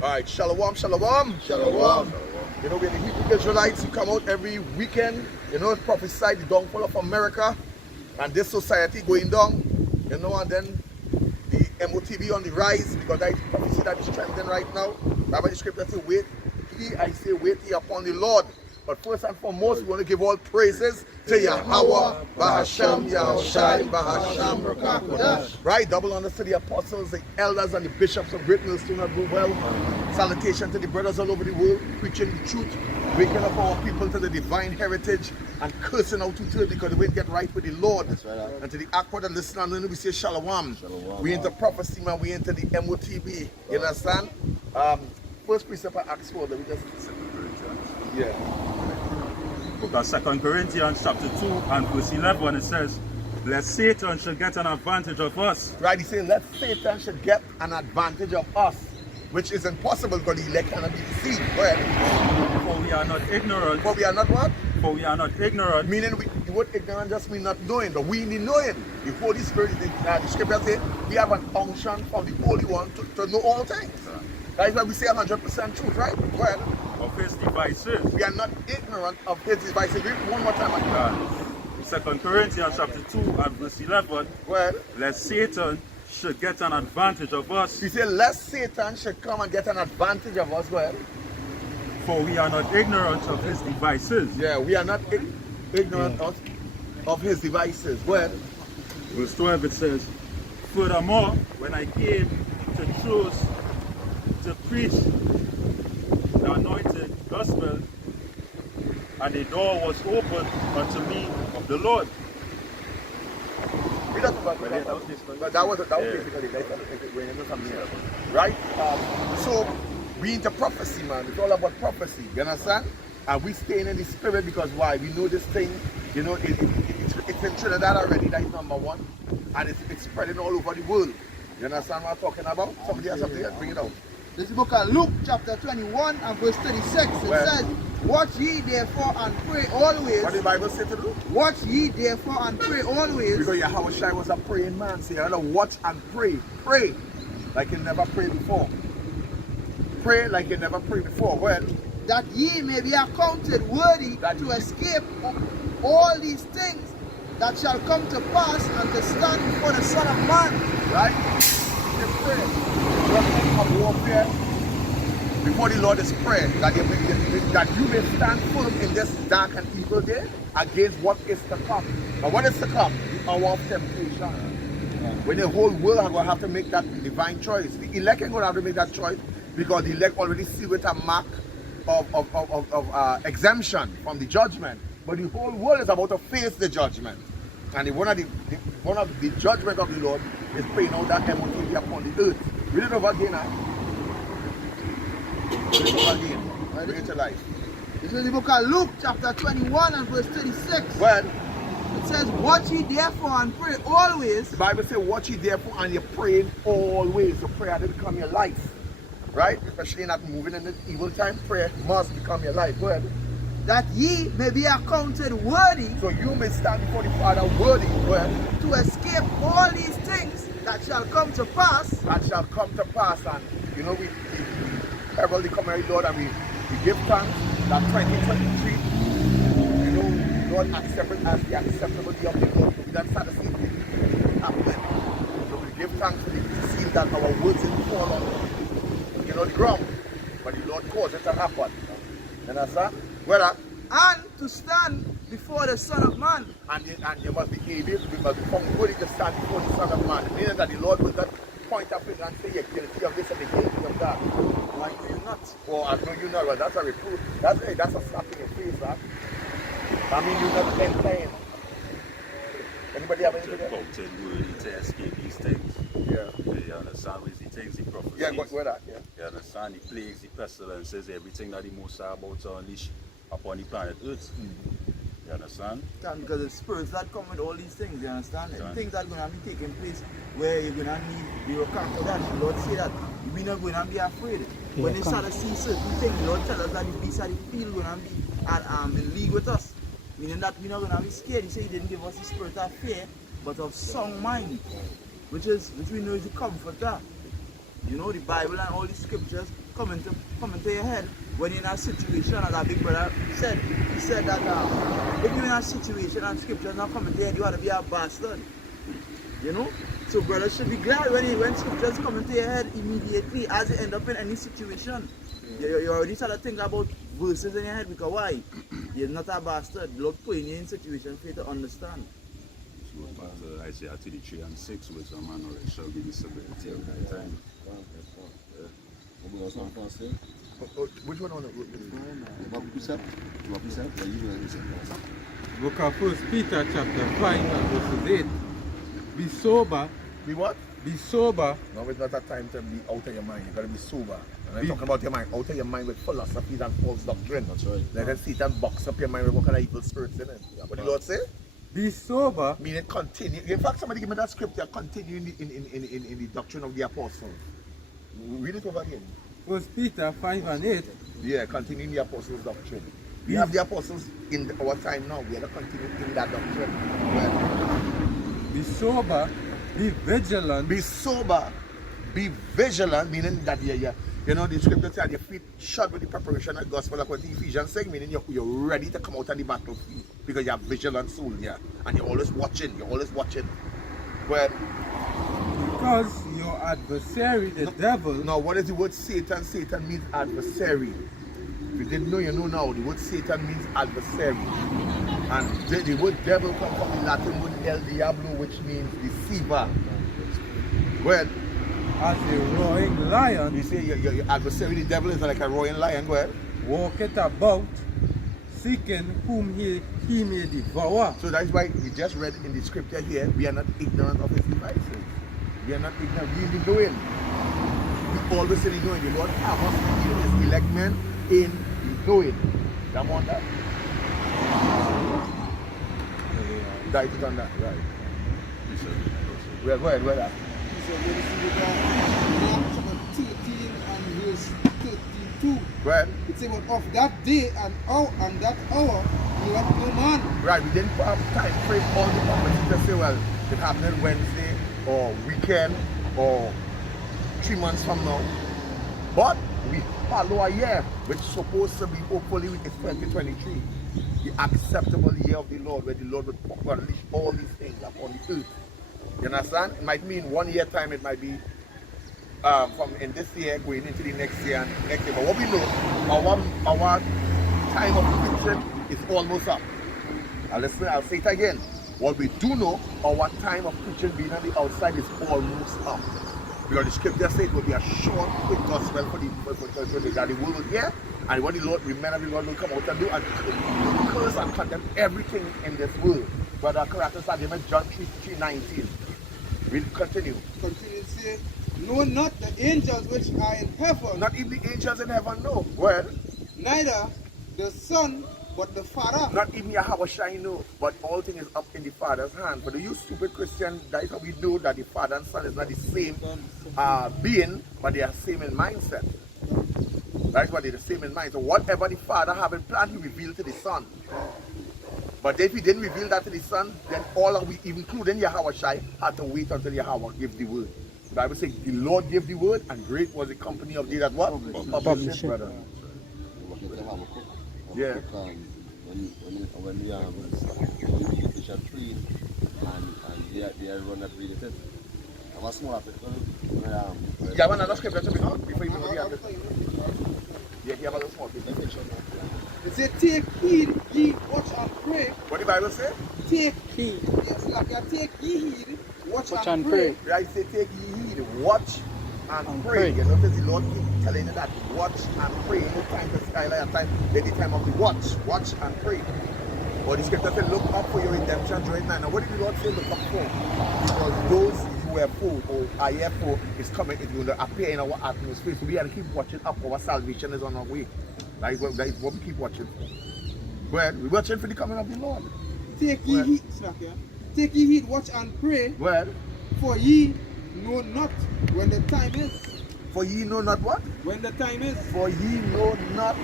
All right, shalom, shalom. Shalom. You know, we're the Hebrew Israelites who come out every weekend. You know, it's prophesied the downfall of America and this society going down. You know, and then the MOTB on the rise, because that is prophecy that is trending right now. Bible the scripture says, wait ye upon the Lord. But first and foremost, we want to give all praises to Yahweh, Bahasham, Yahushai, Bahasham, Rakakodash. Right, double honors to the apostles, the elders, and the bishops of Great Millstone and Rubel. Salutation to the brothers all over the world, preaching the truth, waking up our people to the divine heritage, and cursing out to turn because they won't get right with the Lord. That's right. And to the awkward and listener and learner, we say shalom. Shalom. We into prophecy, man. We into the MOTB. You understand? First precept I asked for, let me just... Yeah. Book of 2 Corinthians chapter 2 and verse 11, it says, lest Satan should get an advantage of us. Right, he said, let Satan should get an advantage of us, which is impossible because the elect cannot be deceived. Go ahead. For we are not ignorant. But we are not what? For we are not ignorant. Meaning, the word ignorant just means not knowing, but we need knowing. The Holy Spirit, the scripture says, we have an unction from the Holy One to know all things. That is why we say 100% truth, right? Go ahead. Of his devices. We are not ignorant of his devices. Read one more time. 2 Corinthians chapter 2 and verse 11. Well, lest Satan should get an advantage of us. He said, lest Satan should come and get an advantage of us. Go ahead. For we are not ignorant of his devices. Yeah, we are not ignorant of his devices. Go ahead. Verse 12 it says, furthermore, when I came to choose to preach the anointed gospel, and the door was opened unto me of the Lord. But that was basically right? So we into prophecy, man. It's all about prophecy. You understand? And we staying in the spirit because why? We know this thing. You know, it's in Trinidad already. That is number one, and it's spreading all over the world. You understand what I'm talking about? Somebody has something else, bring it out. This is the book of Luke chapter 21 and verse 36. It says, watch ye therefore and pray always. What did the Bible say to do? Watch ye therefore and pray always. Because Yahushua was a praying man. So you gotta watch and pray. Pray like you never prayed before. Pray like you never prayed before. Well, that ye may be accounted worthy to escape all these things that shall come to pass and to stand before the Son of Man. Right? You pray. Of warfare before the Lord is prayer that you may stand firm in this dark and evil day against what is to come. But what is to come? The hour of temptation. When the whole world are going to have to make that divine choice. The elect ain't going to have to make that choice because the elect already see with a mark of exemption from the judgment. But the whole world is about to face the judgment. And one of the judgment of the Lord is paying out that MOTB upon the earth. Read it over again, Read it over again. Bring it to life. This is the book of Luke chapter 21 and verse 36. Well, it says, watch ye therefore and pray always. The Bible says, watch ye therefore and you're praying always. So prayer to become your life. Right? Especially in that moving in the evil time, prayer must become your life. Go ahead. That ye may be accounted worthy. So you may stand before the Father worthy. Go ahead. To escape all these things that shall come to pass. That shall come to pass. And you know, we herald the coming Lord and we give thanks that 2023, you know, Lord accept it as the acceptable day of the Lord. So we don't start to see things happening. So we give thanks to see that our words didn't fall on, you know, the ground. But the Lord caused it to happen. You understand? Well, and to stand before the Son of Man. And you must be able, we must be found worthy to stand before the Son of Man. Meaning that the Lord will not point up and say you're guilty of this and you're guilty of that. Why do you not? Or I know you not. Well, that's a reproof. That's a slap in your face, right? I mean, you're not entertained. Anybody have anything else? Accounted worthy to escape these things. Yeah. You understand with the things, the prophecies. Yeah, where that? Yeah. You understand the plagues, the pestilences, everything that the Most High about to unleash upon the planet Earth. You understand? Because the spirits that come with all these things, you understand? Things that are going to be taking place where you're going to need the Rakakodash. The Lord say that we're not going to be afraid. When they start to see certain things, the Lord tell us that the beasts of the field going to be in league with us. Meaning that we're not going to be scared. He said he didn't give us the spirit of fear, but of sound mind, which we know is the comforter. You know, the Bible and all the scriptures come into your head when you're in a situation, as our big brother said. He said that if you're in a situation and scripture not coming to your head, you ought to be a bastard. You know? So brothers should be glad when scriptures come into your head immediately as you end up in any situation. You already start to think about verses in your head because why? You're not a bastard. Lord putting you in situation for you to understand. So back to Isaiah 33 and 6, which a man already shall give you stability at that time. Which one on the Book of 1 Peter chapter 5 and verses 8. Be sober, Be what? be sober, No, it's not a time to be out of your mind. You gotta be sober. And I'm Be- talking about your mind, out of your mind with philosophies and false doctrine. That's right. Let Satan box up your mind with what kind of evil spirits in it. What the Lord say? be sober, Meaning continue. In fact, somebody give me that scripture, continue in the doctrine of the apostles. Read it over again. 1 Peter 5 and 8. Yeah, continue in the apostles' doctrine. We have the apostles in our time now. We have to continue in that doctrine. Well, Be sober, be vigilant, be sober, be vigilant, meaning that you know the scripture says your feet shod with the preparation of the gospel according to Ephesians 6, meaning you're ready to come out on the battlefield because you're vigilant soul, yeah. And you're always watching, Well, because your adversary, the devil, now what is the word Satan? Satan means adversary. If you didn't know, you know now. The word Satan means adversary. And the word devil comes from the Latin word El Diablo, which means deceiver. Well, as a roaring lion, you say your adversary, the devil, is like a roaring lion. Well, walketh about, seeking whom he may devour. so that's why we just read in the scripture here, we are not ignorant of his devices. We are not ignorant. We in the doing. We always in the doing. The Lord have us in his elect men in the doing. You want that? That is on that, right. Well, go ahead, go ahead. So when you see the Mark chapter 13 and verse 32, Go ahead. it says, but of that day and that hour, you have no man. Right, we didn't have time frame all the prophets to say, well, it happened Wednesday or weekend or 3 months from now. But we follow a year, which is supposed to be hopefully it's 2023. The acceptable year of the Lord, where the Lord will unleash all these things upon the earth. You understand? It might mean 1 year time, it might be from in this year going into the next year and next year. But what we know, our time of preaching is almost up. I'll say it again. What we do know, our time of preaching being on the outside is almost up. Because the scripture says it will be a short, quick gospel for the world will hear. And what the Lord, remember, the Lord will come out and do and curse and condemn everything in this world. Brother Karatas argument, John 3:19. We'll continue. Continue to say, know not the angels which are in heaven, Not even the angels in heaven know. Well, neither the Son, but the Father. not even Yahweh Shai know, but all things is up in the Father's hand. But you stupid Christian, that is how we know that the Father and Son is not the same being, but they are same in mindset. That's why they're the same in mind. So whatever the Father have in plan, he revealed to the Son. But if he didn't reveal that to the Son, then all of we, including Yahweh Shai, had to wait until Yahweh gave the word. The Bible says the Lord gave the word, and great was the company of they that what? Published it, brother. Yeah. When we fish a tree and they are run that really thin. I was small people. You have another scripture to be on before you go to the other. Yeah, you have a small bit. It says, take heed, ye watch and pray. What the Bible say? Take heed. Yes, like you take ye heed, watch and pray. Right, say take ye heed, watch and pray. You notice the Lord keep telling you that watch and pray. No time to skylight, time, then the time of the watch and pray. But the scripture says, look up for your redemption right now. Now, what did the Lord say look up for? Because those who were full or are here for is coming, it's going to appear in our atmosphere. So we have to keep watching up. Our salvation is on our way. That is what we keep watching for. Well, we're watching for the coming of the Lord. Take ye heed, take ye heed, watch and pray, Well, for ye know not when the time is. for ye know not what? When the time is. For ye know not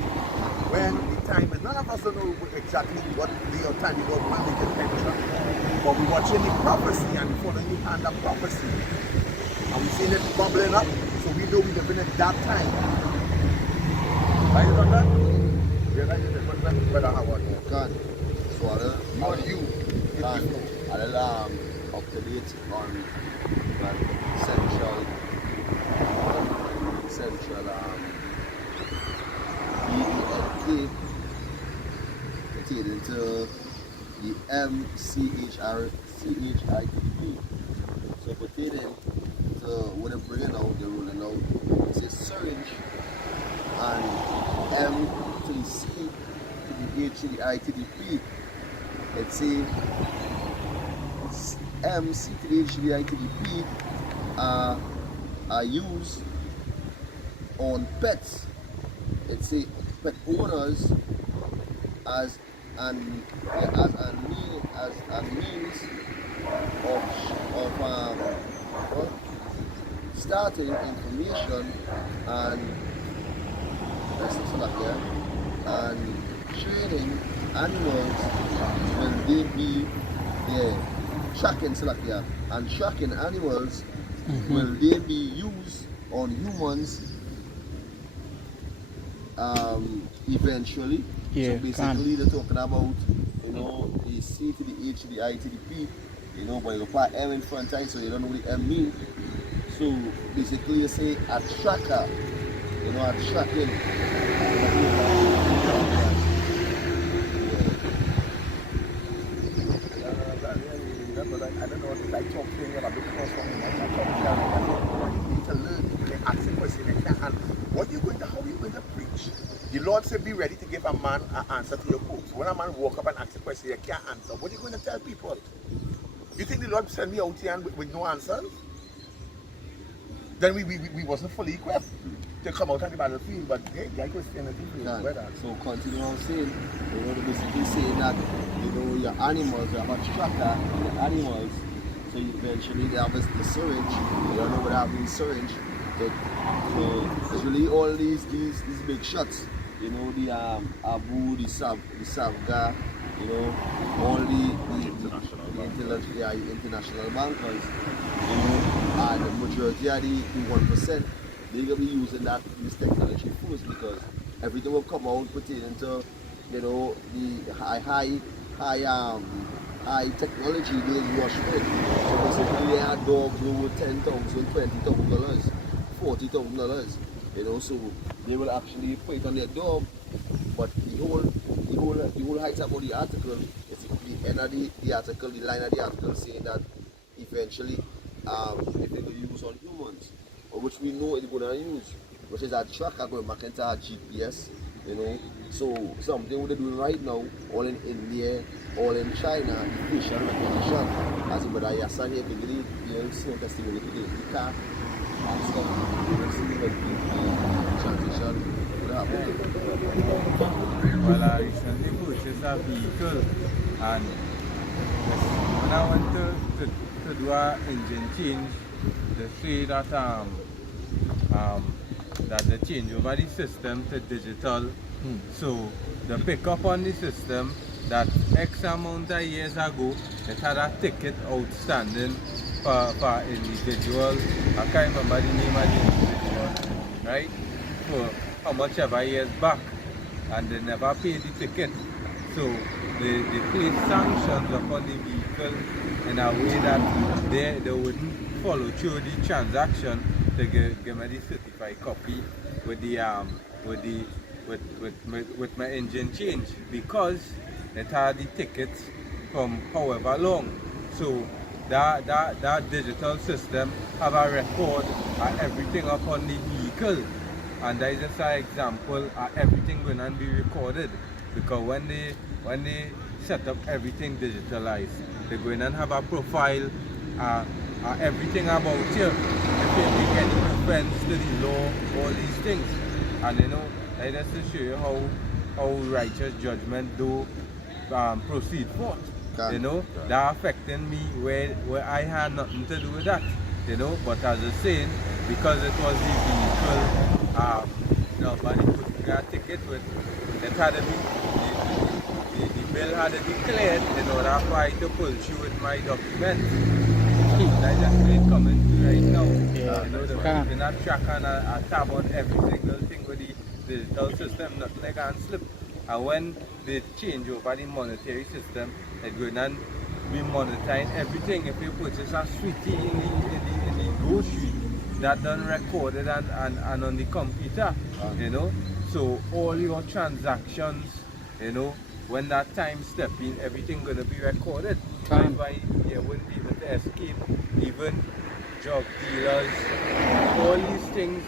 when the time is. None of us don't know exactly what day or time the Lord will make his entrance. But we're watching the prophecy and following the hand of prophecy. And we've seen it bubbling up, so we know we're living in that time. Are you done that? Yeah, that is it. Brother Howard. Can. So You. can. I'll up to date on my essential EENK pertaining to the MCHRCHITP. So pertaining to what they're bringing out, they're rolling out, it's a syringe, and M to the C to the H to the I to the P. Let's say M, C to the H to the I to the P are used on pets. Let's say pet owners as a means of starting information and and training animals when they be tracking and tracking animals will they be used on humans eventually. So basically they're talking about, the C to the H to the I to the P, but you put M in front time so you don't know what the M means. So basically you say a tracker, a tracking. I don't know what it's like talking about because you need to learn, you can ask a question and what you going to, how are you going to preach? The Lord said be ready to give a man an answer to your quotes. When a man walk up and ask a question you can't answer, what are you going to tell people? You think the Lord sent me out here with no answers? Then we wasn't fully equipped to come out on the battlefield, but hey, I question the people. So continue on saying, basically saying that, your animals, you have a tracker in the animals, so eventually they have the syringe, you don't know what happened syringe. So it's really all these big shots, the Abu, the Savga, all the international bankers, and the majority of the 1%, they're gonna be using this technology first because everything will come out pertaining to the high technology they'll rush with. So basically they had dogs over $10,000, $20,000, $40,000, so they will actually put it on their dog. But the whole height about the article is the end of the article, the line of the article saying that eventually if they will use on humans, or which we know it's gonna use, which is a tracker going back into our GPS, So something what they're doing right now, all in India, all in China, facial recognition. As if I stand here, you'll see what testimony today. You can't stop. You will see the transition would happen. Well, I recently purchased a vehicle, and when I went to do an engine change, they say that that they change over the system to digital. So they pick up on the system that X amount of years ago it had a ticket outstanding for individual. I can't remember the name of the individual, right? For how much ever years back, and they never paid the ticket. So they place sanctions upon the vehicle in a way that they wouldn't follow through the transaction to give me the certified copy with the with my engine change, because it had the tickets from however long. So that digital system have a record of everything upon the vehicle, and that is just an example of everything going to be recorded, because when they set up everything digitalized, they're going to have a profile everything about you, if you make any offense to the law, all these things. And I just to show you how righteous judgment do proceed forth. That affecting me where I had nothing to do with that. But as I saying, because it was the vehicle nobody put a ticket with, it had to be the bill had to be cleared in order for I to pull through with my documents. I just made comment to right now. They're keeping a track and a tab on every single thing with the digital system, nothing like can slip. And when they change over the monetary system, it's going to be monitoring everything. If you purchase a sweetie in the grocery, that done recorded and on the computer, you know. So all your transactions, you know, when that time step in, everything gonna be recorded. That's why you wouldn't be able to escape even drug dealers, all these things.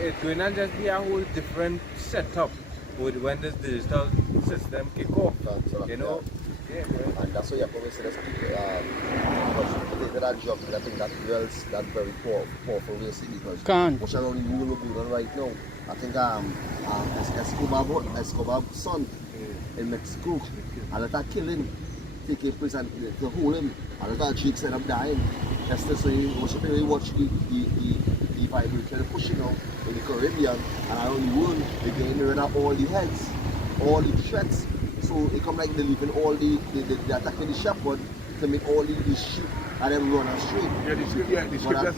It's gonna just be a whole different setup when this digital system kick off. You know? Yeah, and that's why you probably see those people, because that job, I think that dwells that very powerful way, see, because much around the world we're going on right now. I think Escobar's son in Mexico, a lot of killing taking place and to hold him, a lot of chicks end up dying. That's the same. We watch the Bible kind of pushing out in the Caribbean and around the world, they're getting rid of all the heads, all the threats. So it come like they leaving all the attacking the shepherd to make all the sheep and them run astray. Yeah, the scripture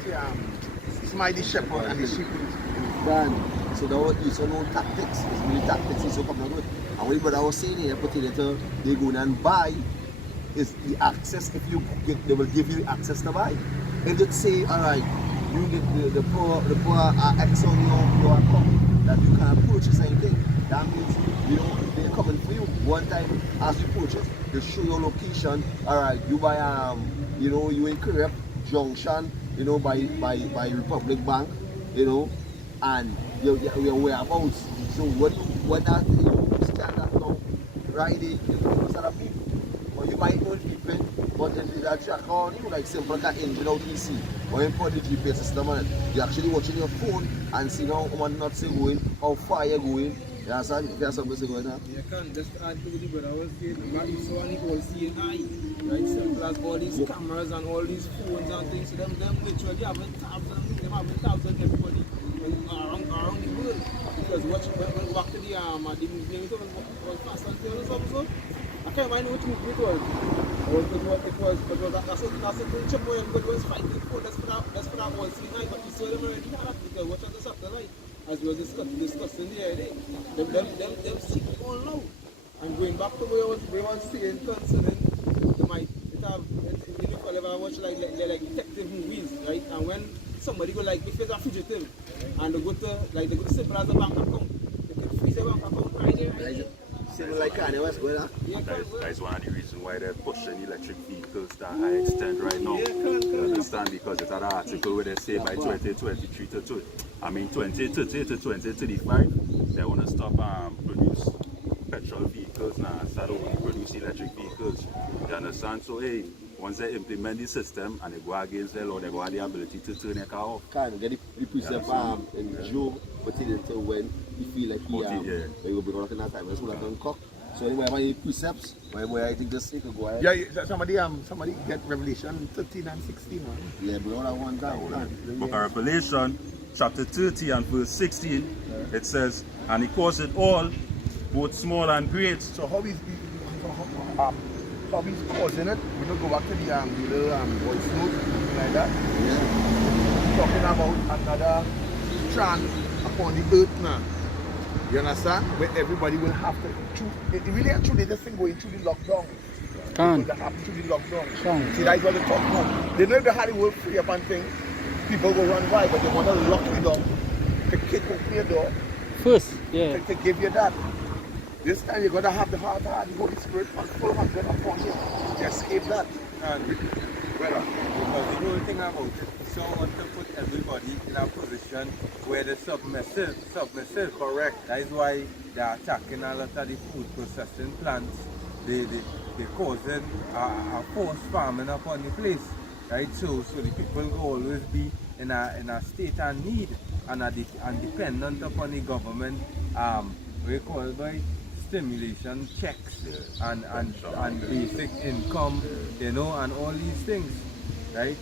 say, smite the shepherd and the sheep will man. So there is no tactics, it's really tactics is so coming with. And what the brother was saying here, they go and buy is the access. If you get, they will give you access to buy. If they say, alright, you get the poor X on your account that you can't purchase anything, that means they're coming for you. One time as you purchase, they show your location. Alright, you buy you in Crep Junction, by Republic Bank, and your whereabouts. So when that you scan that now, right there, you set up people. Or you might know people, but then they track on you like simple like an engine out PC. Or you put the GPS system on it. You're actually watching your phone and see how one not say going, how far you're going. You understand? If you have something going on. You can just add to the brother I was saying, but it's so on the whole CNI, right? Simple as all these cameras and all these phones and things. So them literally having tabs and things, them having tabs on everybody around the world. Because when back to the movie, it was Fast and Furious episode. I can't remember which movie it was. That's a good chip where everybody was fighting for. That's for that whole CNI, but you saw them already had that because watch on the satellite. As we were discussing the other day, them see all now. And going back to where we was saying concerning, they might have, if you ever watch like detective movies, right? And when somebody go like, if there's a fugitive, and they go to simple as a bank account, they can freeze a bank account right there. Similar like Kanye West, brother. That is one of the reasons why they're pushing electric vehicles to a high extent right now. You understand? Because it's an article where they say by 2023 to 2030 to 2035, they want to stop produce petrol vehicles now and start only produce electric vehicles. You understand? So hey, once they implement the system and they go against the law, they go have the ability to turn their car off. Can get the precept in Joe, but it until when you feel like he will be working that time. That's what I done cock. So anyway, I have any precepts. Where I think this could go ahead. Yeah, somebody get Revelation 13 and 16, man. Yeah, bro, I want that. Book of Revelation, chapter 30 and verse 16, it says, and he caused it all, both small and great. So how he's causing it? We don't go back to the little voice note, something like that. Yeah. Talking about another strand upon the earth now. You understand? Where everybody will have to, it really actually this thing going through the lockdown. That happened through the lockdown. See, that's what they talk about. They know if they had the world free up and things, people go run by, but they want to lock you down, to kick open your door. First, yeah. To give you that. This time you're going to have the heart of the Holy Spirit and full of upon you to escape that. And because the whole thing about it, so want to put everybody in a position where they're submissive. Correct. That is why they're attacking a lot of the food processing plants. They're causing a forced farming upon the place. Right? So the people will always be in a state of need and dependent upon the government, we call it by stimulation checks and basic income, and all these things, right?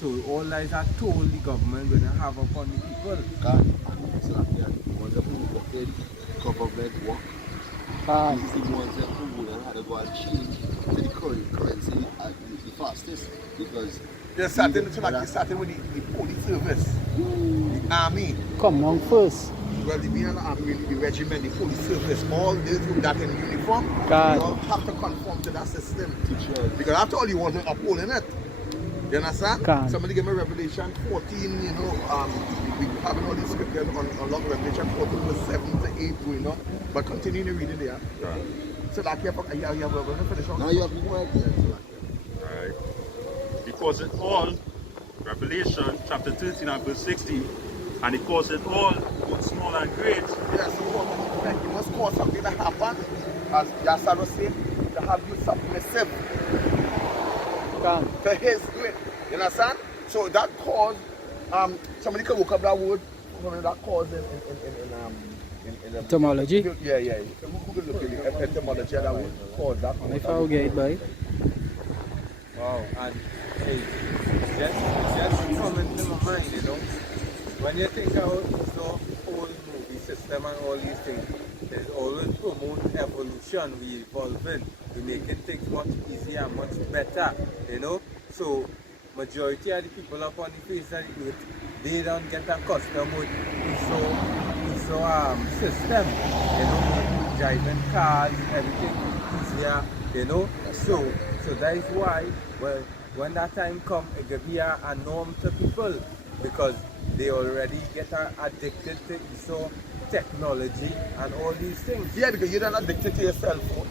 So all lies are told the government going to have upon the people. Once the government work, the ones that who had to go and change to the current currency at the fastest, because they're starting with the police service, the army. Come on first. well, the being an army, the regiment, the police service, all these with that in uniform, God. you all have to conform to that system. Teacher. Because after all, you wasn't upholding it. You understand? God. Somebody give me Revelation 14, you know, we having all these scriptures on long Revelation 14 verse 7 to 8 going on. But continue to read it there. So like you have a finish on. Now you have to work. Right. Because it all, Revelation chapter 13 and verse 16, and it calls it all, both small and great. Yes, you must cause something to happen, as Yasser was saying, to have you submissive God. to his doing. You understand? So that cause, somebody can look up that word, that cause in Etymology. Yeah. Who can look at the etymology of that word? Cause that. I forget, boy. Wow, and it's just coming to my mind, you know. When you think about the whole movie system and all these things, there's always promote evolution, we evolving, we making things much easier, much better, you know. So majority of the people up on the face of the earth, they don't get accustomed with this system, you know, driving cars, everything easier, you know. So that is why, well, when that time comes, it will be a norm to people because they already get addicted to ISO technology and all these things. Yeah, because you're not addicted to your cell phone.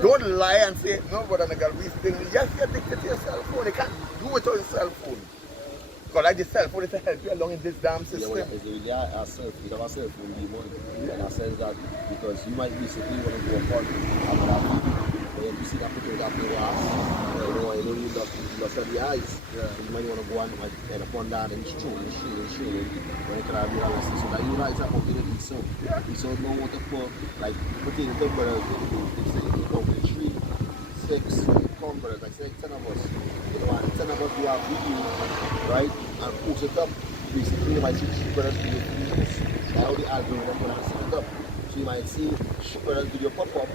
Don't lie and say, no, but I'm going to thing. Yes, you're addicted to your cell phone. You can't do it on your cell phone. Because like the cell phone is to help you along in this damn system. You have a cell phone demon. In a sense that because you might basically want to go upon and you see that picture that they were you know you lost the eyes. Yeah. So you might want to go and upon that and show when you can have your lesson. So that you guys are okay so know what to put like putting the brothers they say 3, 6 come brothers, like say 10 of us. You know, and 10 of us do our video, right? And post it up. Basically, you might see 3 brothers do videos. That's how the algorithm will set it up. So you might see 3 brothers video pop up,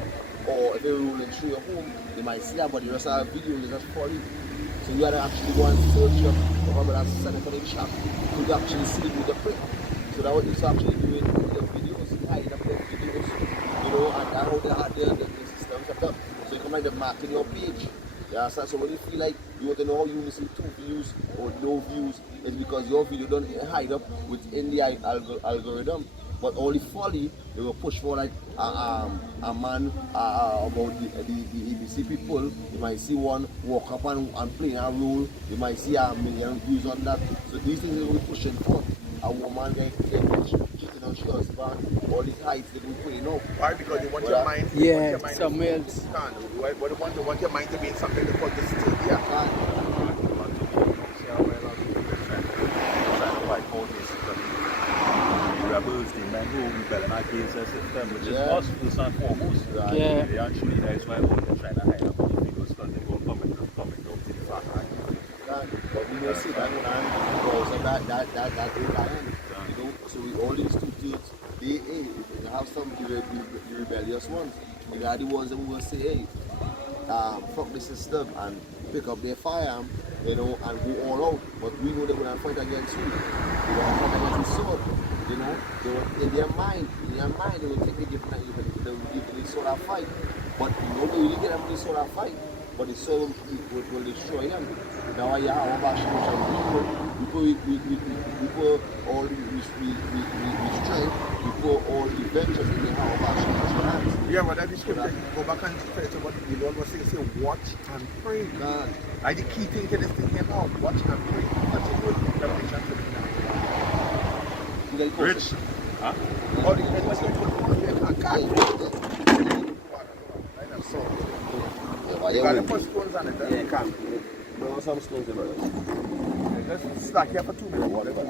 or if you're rolling through your home, you might see that, but the rest of the video is just for you. So you gotta actually go and search up for brothers set up for the chat to actually see with the print. So that's what you're actually doing with your videos, hide up their videos, you know, and that's how they had the system set up. So you can like the mark in your page. Yeah, so when you feel like you want to know how you receive 2 views or no views, it's because your video don't hide up within the algorithm. But only folly, they will push for like a man about the ABC people. You might see one walk up and play a role. You might see 1 million views on that. So these things will be pushing for a woman getting cheating on she husband. All these heights they will be putting up. Why? Because they want your mind. Yeah, somewhere else. They want your mind to be in something they call dystopia. Rebels, the men who rebelling against the system, which is us first and foremost. Yeah. They actually, that's why they're trying to hide up on the videos because they go coming out to the fact. But we don't see that because of that they lying. You know, so with all these 2 kids, they have some the rebellious ones. They are the ones that will say, hey, fuck the system and pick up their firearm, you know, and go all out. But we know they will fight against you. They will fight against the sword. You know, they will, in their mind, they will take the gift and they will give the sword a fight. But you know, they really get them the sword a fight. But the sword will destroy them. Now I have a bash people all we strive, people all the ventures in the hands. Yeah, but that is scripture. Go back and try to what the Lord was saying. Say, watch and pray. God. I the key thing to this thing came out. Watch and pray. That's a good Revelation 59. Rich? Huh? All the was you got to put stones on it. Yeah, you can. Bring some stones, brother. Just slack here for 2 minutes. Whatever.